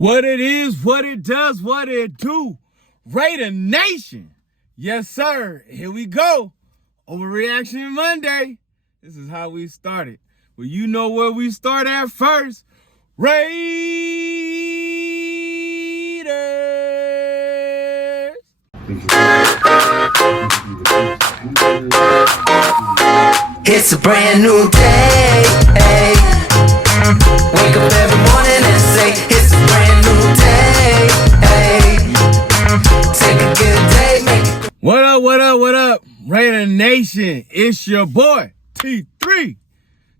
What it is, what it does, what it do. Raider Nation. Yes, sir. Here we go. Overreaction Monday. This is how we started. Well, you know where we start at first. Raiders. It's a brand new day. Wake up every morning and say it's a brand new day. Take a good day, make it. What up, what up, what up? Raider Nation, it's your boy, T3.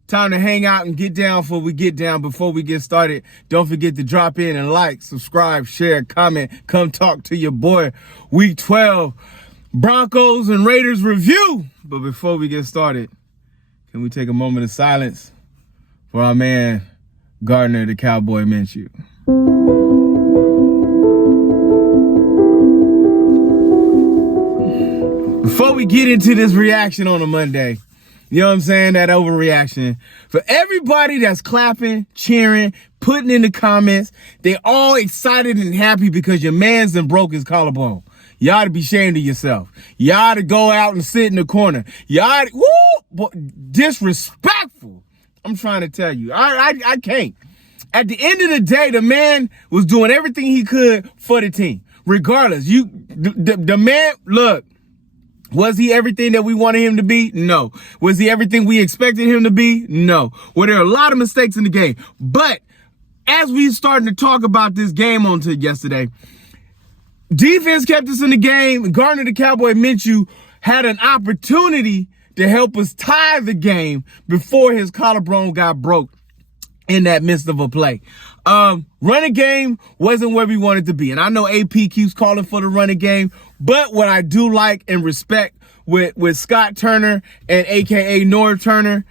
Time to hang out and get down before we get down. Before we get started, don't forget to drop in and like, subscribe, share, comment. Come talk to your boy. Week 12, Broncos and Raiders review. But before we get started, can we take a moment of silence for our man, Gardner the Cowboy Minshew? Before we get into this reaction on a Monday, you know what I'm saying, that overreaction, for everybody that's clapping, cheering, putting in the comments, they all excited and happy because your man's done broke his collarbone. You ought to be ashamed of yourself. You ought to go out and sit in the corner. You ought to, disrespectful. I'm trying to tell you. I can't. At the end of the day, the man was doing everything he could for the team. Regardless, the man, look, was he everything that we wanted him to be? No. Was he everything we expected him to be? No. Well, there are a lot of mistakes in the game. But as we starting to talk about this game on to yesterday, defense kept us in the game. Gardner the Cowboy Minshew had an opportunity to help us tie the game before his collarbone got broke in that midst of a play. Running game wasn't where we wanted to be. And I know AP keeps calling for the running game, but what I do like and respect with Scott Turner and AKA Norv Turner,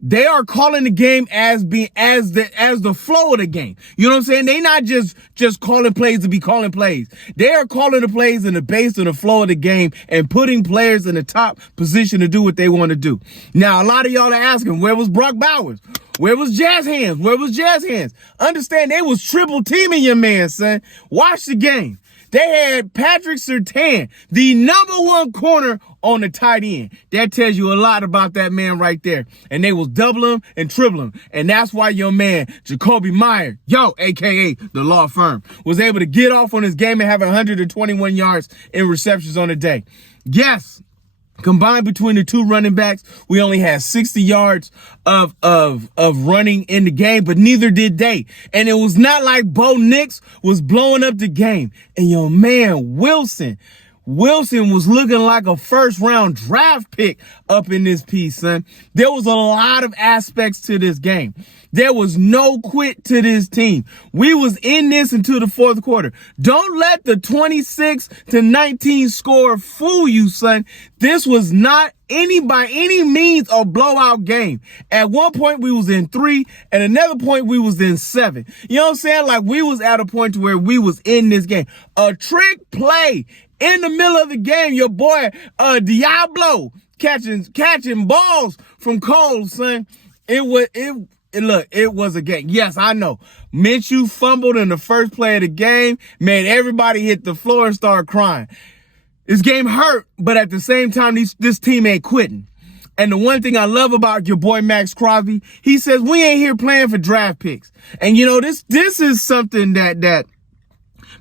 they are calling the game as the flow of the game. You know what I'm saying? They not just calling plays to be calling plays. They are calling the plays in the base of the flow of the game and putting players in the top position to do what they want to do. Now, a lot of y'all are asking, where was Brock Bowers? Where was Jazz Hands? Where was Jazz Hands? Understand, they was triple teaming your man, son. Watch the game. They had Patrick Surtain, the #1 corner on the tight end. That tells you a lot about that man right there. And they was doubling him and tripling him. And that's why your man, Jacoby Meyer, AKA the law firm, was able to get off on his game and have 121 yards in receptions on the day. Yes. Combined between the two running backs, we only had 60 yards of running in the game, but neither did they. And it was not like Bo Nix was blowing up the game. And your man, Wilson was looking like a first-round draft pick up in this piece, son. There was a lot of aspects to this game. There was no quit to this team. We was in this until the fourth quarter. Don't let the 26-19 score fool you, son. This was not by any means a blowout game. At one point we was in 3, at another point we was in 7. You know what I'm saying? Like, we was at a point to where we was in this game. A trick play in the middle of the game, your boy Diablo catching balls from Cole, son. It was a game. Yes, I know. Minshew fumbled in the first play of the game, made everybody hit the floor and start crying. This game hurt, but at the same time, this team ain't quitting. And the one thing I love about your boy Max Crosby, he says, we ain't here playing for draft picks. And you know, this is something that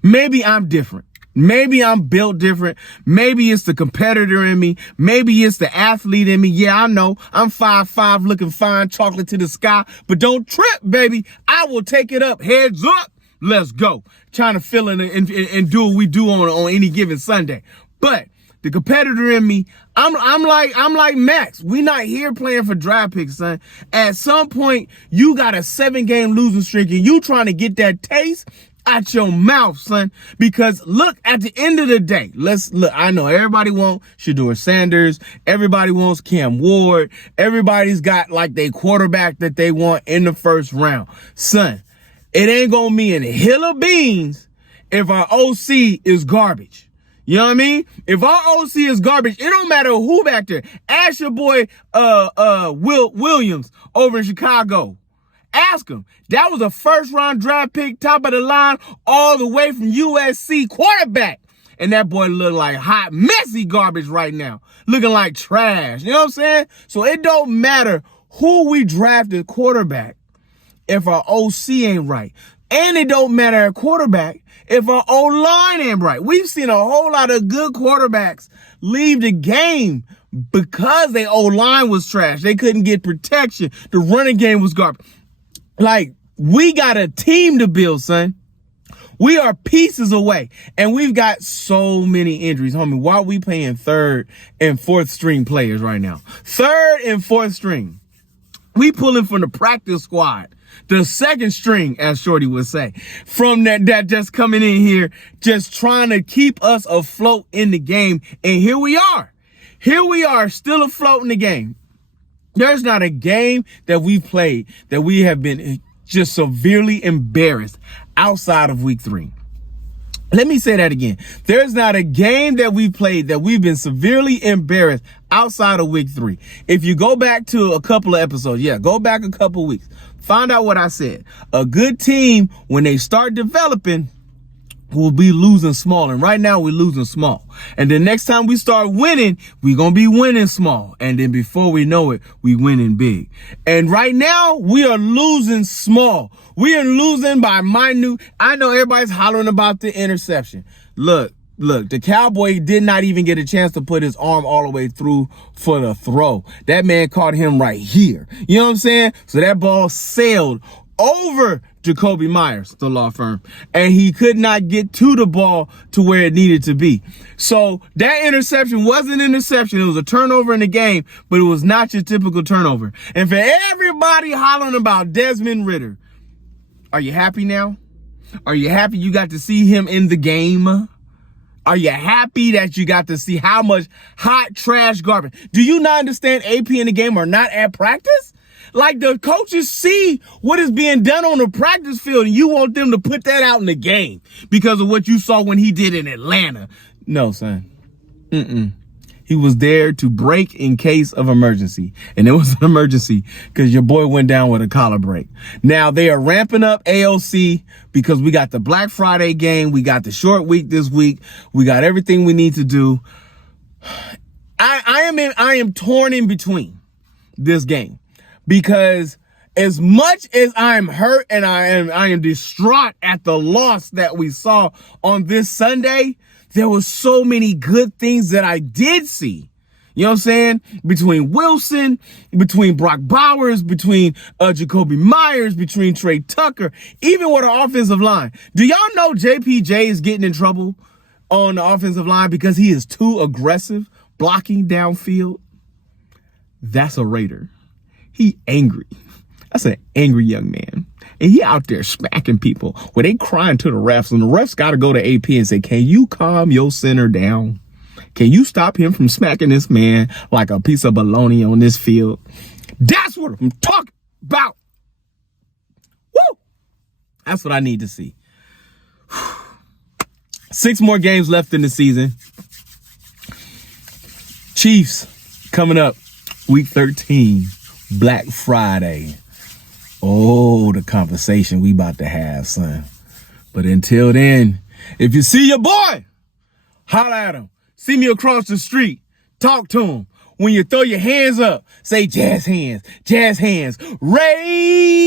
maybe I'm different. Maybe I'm built different. Maybe it's the competitor in me. Maybe it's the athlete in me. Yeah, I know. I'm 5'5", looking fine, chocolate to the sky. But don't trip, baby. I will take it up. Heads up. Let's go. Trying to fill in and do what we do on any given Sunday. But the competitor in me, I'm like Max. We not here playing for draft picks, son. At some point, you got a 7-game losing streak and you trying to get that taste out your mouth, son. Because look, at the end of the day, I know everybody wants Shedeur Sanders. Everybody wants Cam Ward. Everybody's got like their quarterback that they want in the first round. Son, it ain't gonna be in a hill of beans if our OC is garbage. You know what I mean? If our OC is garbage, it don't matter who back there. Ask your boy Williams over in Chicago. Ask him. That was a first-round draft pick, top of the line, all the way from USC quarterback. And that boy look like hot, messy garbage right now. Looking like trash. You know what I'm saying? So it don't matter who we drafted quarterback if our OC ain't right. And it don't matter at quarterback if our O-line ain't right. We've seen a whole lot of good quarterbacks leave the game because their O-line was trash. They couldn't get protection. The running game was garbage. Like, we got a team to build, son. We are pieces away, and we've got so many injuries, homie. Why are we paying third and fourth string players right now? Third and fourth string. We pulling from the practice squad, the second string, as Shorty would say, from that just coming in here, just trying to keep us afloat in the game. And here we are. Here we are, still afloat in the game. There's not a game that we've played that we have been just severely embarrassed outside of week 3. Let me say that again. There's not a game that we played that we've been severely embarrassed outside of week 3. If you go back to a couple of episodes, go back a couple of weeks, find out what I said. A good team, when they start developing, will be losing small. And right now we're losing small. And the next time we start winning, we're going to be winning small. And then before we know it, we winning big. And right now we are losing small. We are losing by minute. I know everybody's hollering about the interception. Look, the Cowboy did not even get a chance to put his arm all the way through for the throw. That man caught him right here. You know what I'm saying? So that ball sailed over Jacoby Myers, the law firm, and he could not get to the ball to where it needed to be. So that interception wasn't an interception. It was a turnover in the game, but it was not your typical turnover. And for everybody hollering about Desmond Ridder, are you happy now? Are you happy you got to see him in the game? Are you happy that you got to see how much hot trash garbage? Do you not understand AP in the game are not at practice? Like, the coaches see what is being done on the practice field, and you want them to put that out in the game because of what you saw when he did in Atlanta. No, son. He was there to break in case of emergency. And it was an emergency because your boy went down with a collar break. Now, they are ramping up AOC because we got the Black Friday game. We got the short week this week. We got everything we need to do. I am torn in between this game. Because as much as I'm hurt and I am distraught at the loss that we saw on this Sunday, there were so many good things that I did see. You know what I'm saying? Between Wilson, between Brock Bowers, between Jacoby Myers, between Trey Tucker, even with our offensive line. Do y'all know JPJ is getting in trouble on the offensive line because he is too aggressive blocking downfield? That's a Raider. He angry. That's an angry young man. And he out there smacking people where they crying to the refs. And the refs got to go to AP and say, can you calm your center down? Can you stop him from smacking this man like a piece of bologna on this field? That's what I'm talking about. Woo! That's what I need to see. 6 more games left in the season. Chiefs coming up week 13. Black Friday. Oh, the conversation we about to have, son. But until then, if you see your boy, holler at him. See me across the street. Talk to him. When you throw your hands up, say jazz hands, raise